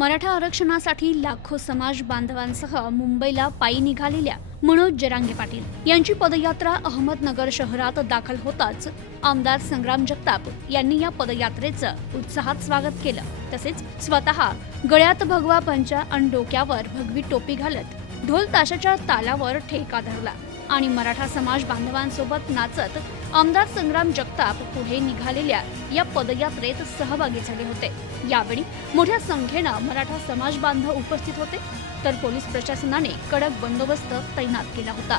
मराठा आरक्षणासाठी लाखो समाज बांधवांसह मुंबईला पायी निघालेल्या मनोज जरांगे पाटील यांची पदयात्रा अहमदनगर शहरात दाखल होताच आमदार संग्राम जगताप यांनी या पदयात्रेचं उत्साहात स्वागत केलं. तसेच स्वतः गळ्यात भगवा पंचा आणि डोक्यावर भगवी टोपी घालत ढोल ताशाच्या तालावर ठेका धरला. आणि मराठा समाज बांधवांसोबत नाचत आमदार संग्राम जगताप पुढे निघालेल्या या पदयात्रेत सहभागी झाले होते. यावेळी मोठ्या संख्येनं मराठा समाज बांधव उपस्थित होते. तर पोलीस प्रशासनाने कडक बंदोबस्त तैनात केला होता.